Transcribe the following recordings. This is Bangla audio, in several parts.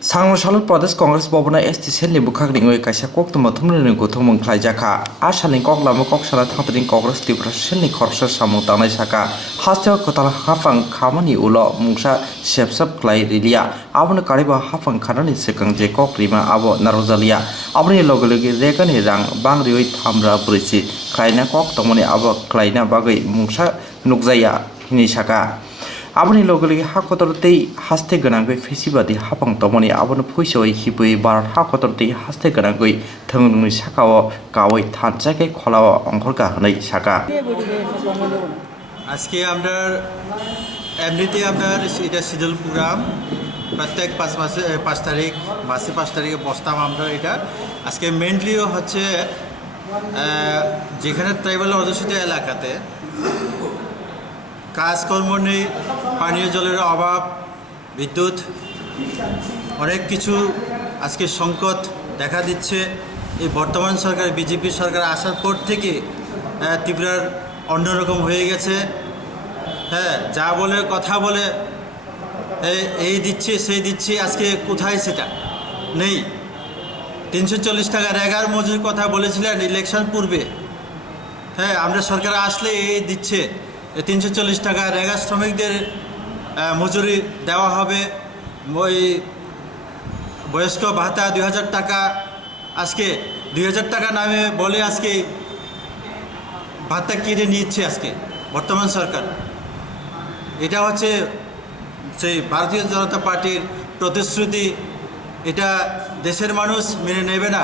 Sangrosal Pradesh Congress Bobana STCL ni bukhak ning kaisa kok tuma thumni ning gothong khwlai Sakha asal ning kok lama kok sala thangtring Congress Liberation ni khorsa samung tangnai Sakha hasteo Kwtal haphang khamani ulo mungsa sapsap khwlai rilia aboni kariba haphang khanani sekang je kok rima abo narojalia aboni logologi rekani rang bangrioi thamra brisi khwlaina kok tongmani abo khwlaina bagai mungsa nukjaya hini Sakha aboni logologi hakotortei haste ganangoi fesibadi haphang tomoni aboni phoisoi hibui bar hakotortei haste ganangoi thangni Sakhao kawai thanjake khwlao অংশরকা হনাই Sakha আজকে আমরা এমনিতে আপনার এটা শিডিউল প্রোগ্রাম প্রত্যেক 5 তারিখ মাসে 5 তারিখে বসতাম আমরা এটা আজকে মেইনলি হচ্ছে যেখানে ট্রাইবাল অধ্যুষিত এলাকাতে কাজকর্ম নেই পানীয় জলের অভাব বিদ্যুৎ অনেক কিছু আজকে সংকট দেখা দিচ্ছে এই বর্তমান সরকার বিজেপি সরকার আসার পর থেকে ত্রিপুরার অন্যরকম হয়ে গেছে হ্যাঁ যা বলে কথা বলে এই দিচ্ছে সেই দিচ্ছে আজকে কোথায় সেটা নেই 340 টাকা রেগার মজুরির কথা বলেছিলেন ইলেকশন পূর্বে হ্যাঁ আমরা সরকার আসলে এই দিচ্ছে 340 টাকা রেগা শ্রমিকদের মজুরি দেওয়া হবে ওই বয়স্ক ভাতা 2000 টাকা আজকে 2000 টাকা নামে বলে আজকে ভাতা কেটে নিচ্ছে আজকে বর্তমান সরকার এটা হচ্ছে সেই ভারতীয় জনতা পার্টির প্রতিশ্রুতি এটা দেশের মানুষ মেনে নেবে না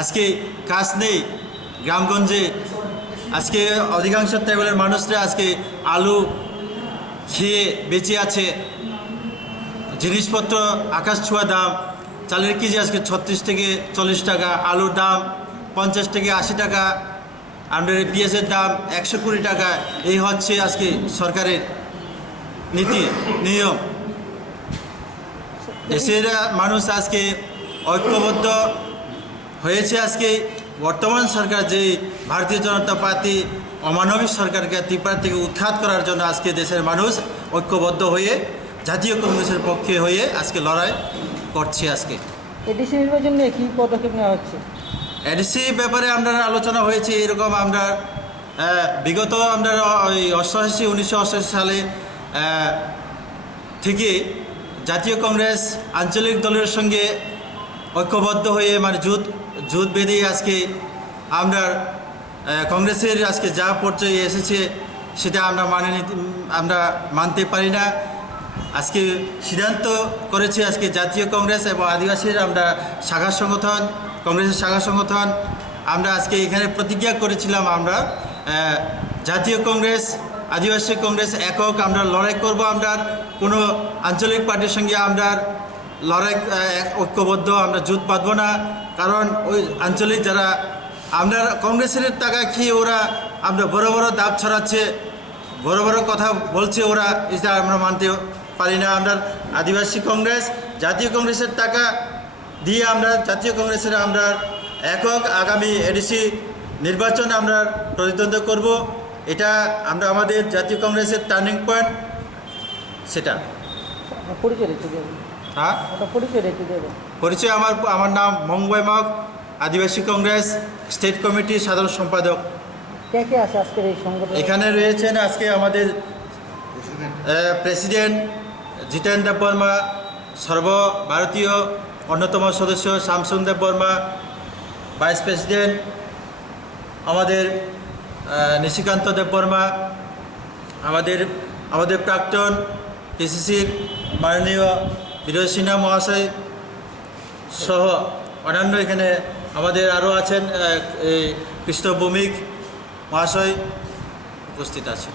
আজকে কাজ নেই গ্রামগঞ্জে আজকে অধিকাংশ ট্রাইবালের মানুষরা আজকে আলু খেয়ে বেঁচে আছে জিনিসপত্র আকাশ ছোঁয়া দাম চালের কেজি আজকে 36 থেকে 40 টাকা আলুর দাম 50 থেকে 80 টাকা আমাদের পেঁয়াজের দাম 120 টাকা এই হচ্ছে আজকে সরকারের নীতি নিয়ম দেশের মানুষ আজকে ঐক্যবদ্ধ হয়েছে আজকে বর্তমান সরকার যে ভারতীয় জনতা পার্টি অমানবিক সরকারকে ত্রিপুরা থেকে উৎখাত করার জন্য আজকে দেশের মানুষ ঐক্যবদ্ধ হয়ে জাতীয় কংগ্রেসের পক্ষে হয়ে আজকে লড়াই করছে আজকে এডিসি নির্বাচন নিয়ে কী পদক্ষেপ নেওয়া হচ্ছে এডিসি ব্যাপারে আমরা আলোচনা হয়েছে এরকম আমরা বিগত আমরা ওই 1988 সালে থেকে জাতীয় কংগ্রেস আঞ্চলিক দলের সঙ্গে ঐক্যবদ্ধ হয়ে মানে জোট বেঁধে আজকে আমরা কংগ্রেসের আজকে যা পর্যায়ে এসেছে সেটা আমরা মানতে পারি না আজকে সিদ্ধান্ত করেছে আজকে জাতীয় কংগ্রেস এবং আদিবাসীর আমরা শাখা সংগঠন কংগ্রেসের শাখা সংগঠন আমরা আজকে এখানে প্রতিজ্ঞা করেছিলাম আমরা জাতীয় কংগ্রেস আদিবাসী কংগ্রেস একক আমরা লড়াই করব আমরা কোনো আঞ্চলিক পার্টির সঙ্গে আমরা লড়াই ঐক্যবদ্ধ আমরা জোট বাঁধব না কারণ ওই আঞ্চলিক যারা আমরা কংগ্রেসের টাকা খেয়ে ওরা আমরা বড় বড় দাব ছড়াচ্ছে বড় বড় কথা বলছে ওরা এটা আমরা মানতে পারি না আমরা আদিবাসী কংগ্রেস জাতীয় কংগ্রেসের টাকা দিয়ে আমরা জাতীয় কংগ্রেসের আমরা একক আগামী এডিসি নির্বাচন আমরা প্রতিদ্বন্দ্বিতা করব এটা আমরা আমাদের জাতীয় কংগ্রেসের টার্নিং পয়েন্ট সেটা হ্যাঁ পরিচয় আমার নাম মঙ্গল আদিবাসী কংগ্রেস স্টেট কমিটির সাধারণ সম্পাদক এখানে রয়েছেন আজকে আমাদের প্রেসিডেন্ট জিতেন দেব বর্মা সর্বভারতীয় অন্যতম সদস্য শামসুন দেব বর্মা ভাইস প্রেসিডেন্ট আমাদের নিশিকান্ত দেব বর্মা আমাদের প্রাক্তন পিসিসির মাননীয় বিরোধী সিনহা মহাশয় সহ অন্যান্য এখানে আমাদের আরও আছেন কৃষ্ণ ভৌমিক মহাশয় উপস্থিত আছেন